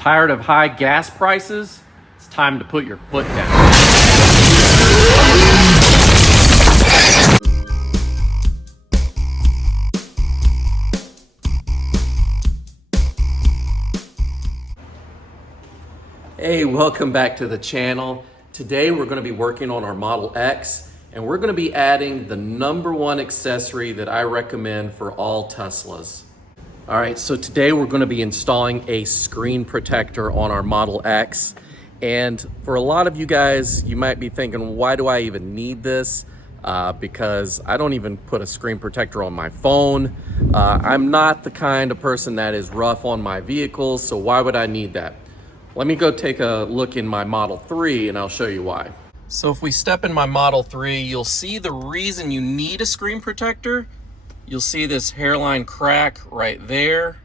Tired of high gas prices? It's time to put your foot down. Hey, welcome back to the channel. Today we're going to be working on our Model X, and we're going to be adding the #1 accessory that I recommend for all Teslas. All right, so today we're going to be installing a screen protector on our Model X. And for a lot of you guys, you might be thinking, why do I even need this? Because I don't even put a screen protector on my phone. I'm not the kind of person that is rough on my vehicles, so why would I need that? Let me go take a look in my Model 3 and I'll show you why. So if we step in my Model 3, you'll see the reason you need a screen protector. You'll see this hairline crack right there,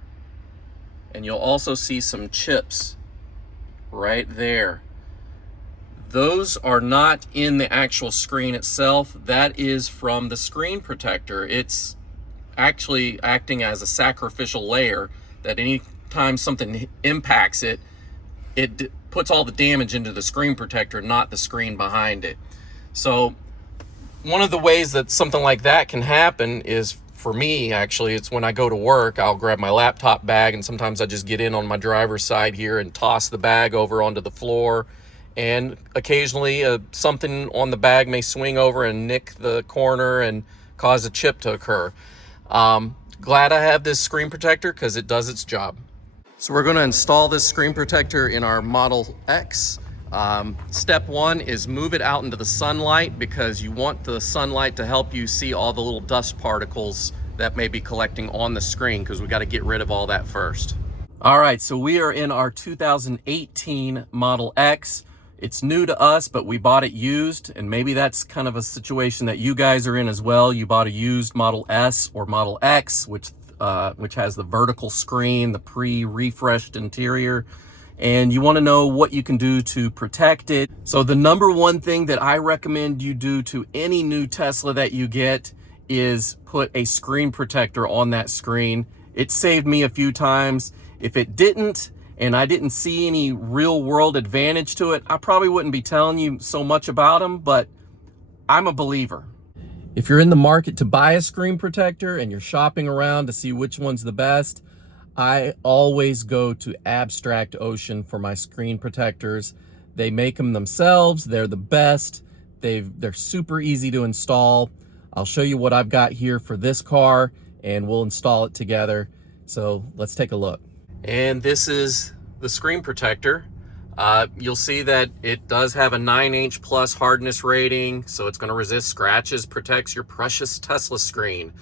and you'll also see some chips right there. Those are not in the actual screen itself. That is from the screen protector. It's actually acting as a sacrificial layer that anytime something impacts it, it puts all the damage into the screen protector, not the screen behind it. So one of the ways that something like that can happen is, for me, actually, it's when I go to work, I'll grab my laptop bag, and sometimes I just get in on my driver's side here and toss the bag over onto the floor. And occasionally something on the bag may swing over and nick the corner and cause a chip to occur. Glad I have this screen protector because it does its job. So we're going to install this screen protector in our Model X. Step one is move it out into the sunlight, because you want the sunlight to help you see all the little dust particles that may be collecting on the screen, because we got to get rid of all that first. All right, so we are in our 2018 Model X. It's new to us, but we bought it used, and maybe that's kind of a situation that you guys are in as well. You bought a used Model S or Model X, which has the vertical screen, the pre-refreshed interior, and you want to know what you can do to protect it. So the #1 thing that I recommend you do to any new Tesla that you get is put a screen protector on that screen. It saved me a few times. If it didn't, and I didn't see any real world advantage to it, I probably wouldn't be telling you so much about them, but I'm a believer. If you're in the market to buy a screen protector and you're shopping around to see which one's the best, I always go to Abstract Ocean for my screen protectors. They make them themselves. They're the best. They're super easy to install. I'll show you what I've got here for this car, and we'll install it together. So let's take a look. And this is the screen protector. You'll see that it does have a 9" plus hardness rating, so it's going to resist scratches, protects your precious Tesla screen.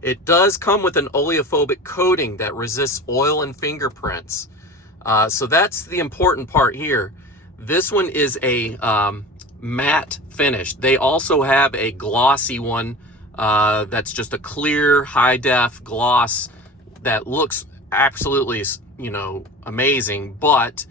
It does come with an oleophobic coating that resists oil and fingerprints. So that's the important part here. This one is a matte finish. They also have a glossy one that's just a clear, high-def gloss that looks absolutely, amazing, but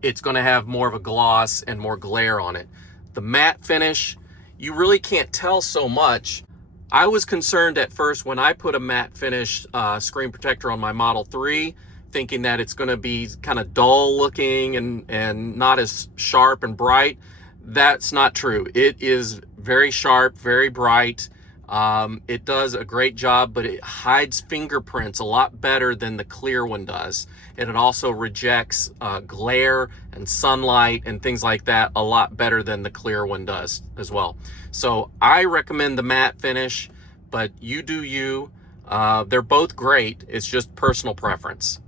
it's going to have more of a gloss and more glare on it. The matte finish, you really can't tell so much. I was concerned at first when I put a matte finish screen protector on my Model 3, thinking that it's going to be kind of dull looking and not as sharp and bright. That's not true. It is very sharp, very bright. It does a great job, but it hides fingerprints a lot better than the clear one does. And it also rejects glare and sunlight and things like that a lot better than the clear one does as well. So I recommend the matte finish, but you do you. They're both great. It's just personal preference.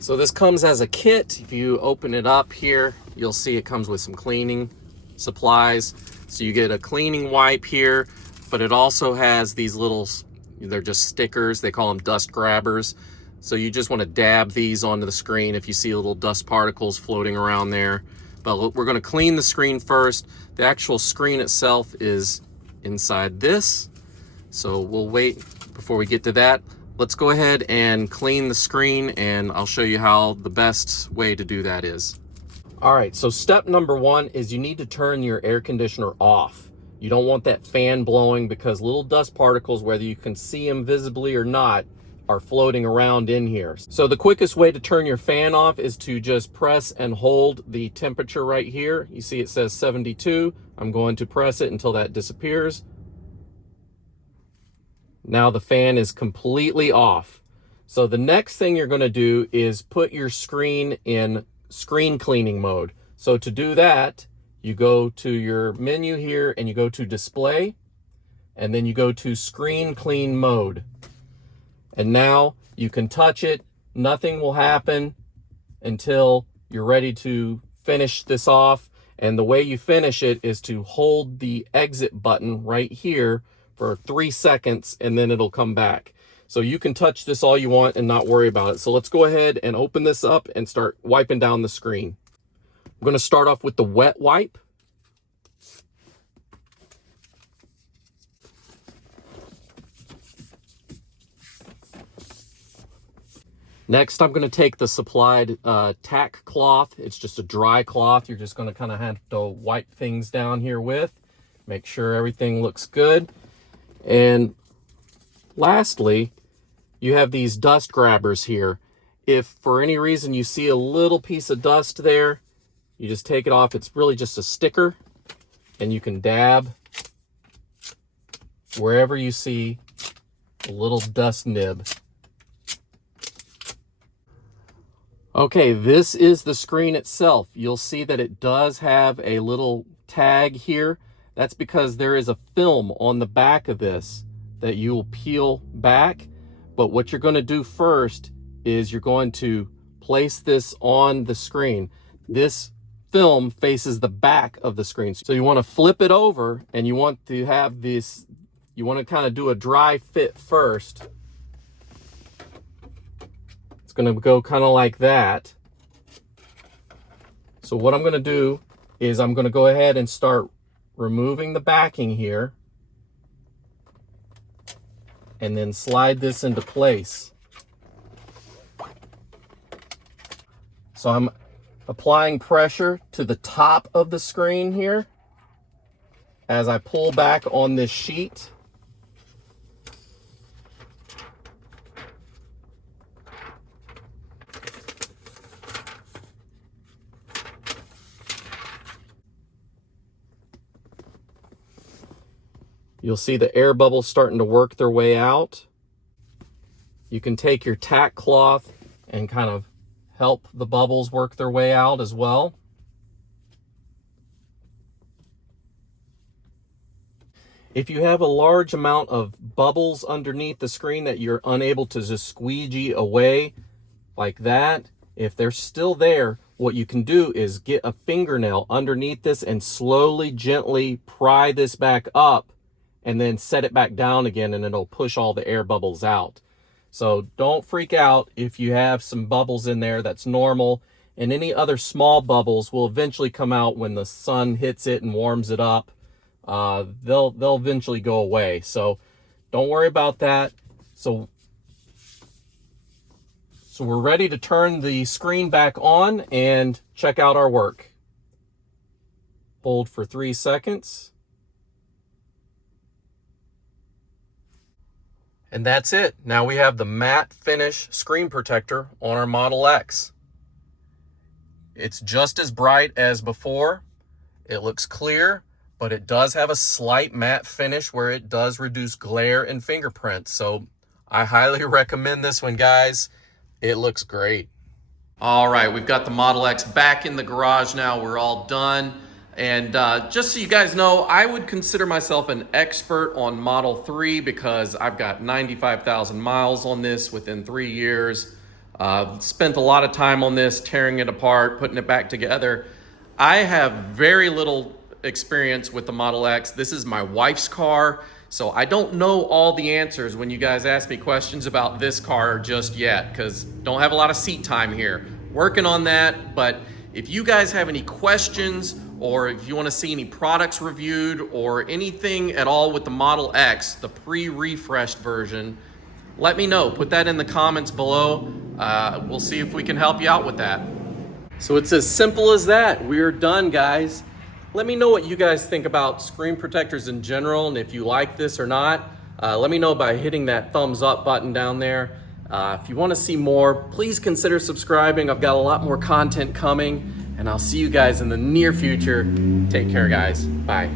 So this comes as a kit. If you open it up here, you'll see it comes with some cleaning supplies. So you get a cleaning wipe here, but it also has these little, they're just stickers. They call them dust grabbers. So you just want to dab these onto the screen if you see little dust particles floating around there. But we're going to clean the screen first. The actual screen itself is inside this. So we'll wait before we get to that. Let's go ahead and clean the screen, and I'll show you how the best way to do that is. All right, so step #1 is you need to turn your air conditioner off. You don't want that fan blowing, because little dust particles, whether you can see them visibly or not, are floating around in here. So the quickest way to turn your fan off is to just press and hold the temperature right here. You see it says 72. I'm going to press it until that disappears. Now the fan is completely off. So the next thing you're going to do is put your screen in screen cleaning mode. So to do that, you go to your menu here and you go to display, and then you go to screen clean mode. And now you can touch it. Nothing will happen until you're ready to finish this off. And the way you finish it is to hold the exit button right here for 3 seconds, and then it'll come back. So you can touch this all you want and not worry about it. So let's go ahead and open this up and start wiping down the screen. I'm going to start off with the wet wipe. Next, I'm going to take the supplied tack cloth. It's just a dry cloth. You're just going to kind of have to wipe things down here with. Make sure everything looks good. And lastly, you have these dust grabbers here. If for any reason you see a little piece of dust there, you just take it off. It's really just a sticker, and you can dab wherever you see a little dust nib. Okay, this is the screen itself. You'll see that it does have a little tag here. That's because there is a film on the back of this that you will peel back. But what you're going to do first is you're going to place this on the screen. This film faces the back of the screen. So you want to flip it over, and you want to have this, you want to kind of do a dry fit first. It's going to go kind of like that. So what I'm going to do is I'm going to go ahead and start removing the backing here, and then slide this into place. So I'm applying pressure to the top of the screen here as I pull back on this sheet. You'll see the air bubbles starting to work their way out. You can take your tack cloth and kind of help the bubbles work their way out as well. If you have a large amount of bubbles underneath the screen that you're unable to just squeegee away like that, if they're still there, what you can do is get a fingernail underneath this and slowly, gently pry this back up, and then set it back down again, and it'll push all the air bubbles out. So don't freak out if you have some bubbles in there. That's normal. And any other small bubbles will eventually come out when the sun hits it and warms it up. They'll eventually go away. So don't worry about that. So we're ready to turn the screen back on and check out our work. Hold for 3 seconds. And that's it. Now we have the matte finish screen protector on our Model X. It's just as bright as before. It looks clear, but it does have a slight matte finish where it does reduce glare and fingerprints. So I highly recommend this one, guys. It looks great. All right, we've got the Model X back in the garage now. We're all done. And just so you guys know, I would consider myself an expert on Model 3 because I've got 95,000 miles on this within 3 years. Spent a lot of time on this, tearing it apart, putting it back together. I have very little experience with the Model X. This is my wife's car, so I don't know all the answers when you guys ask me questions about this car just yet, because don't have a lot of seat time here. Working on that, but if you guys have any questions, or if you want to see any products reviewed or anything at all with the Model X, the pre-refreshed version, let me know. Put that in the comments below. We'll see if we can help you out with that. So it's as simple as that. We're done, guys. Let me know what you guys think about screen protectors in general, and if you like this or not. Let me know by hitting that thumbs up button down there. If you want to see more, please consider subscribing. I've got a lot more content coming, and I'll see you guys in the near future. Take care, guys. Bye.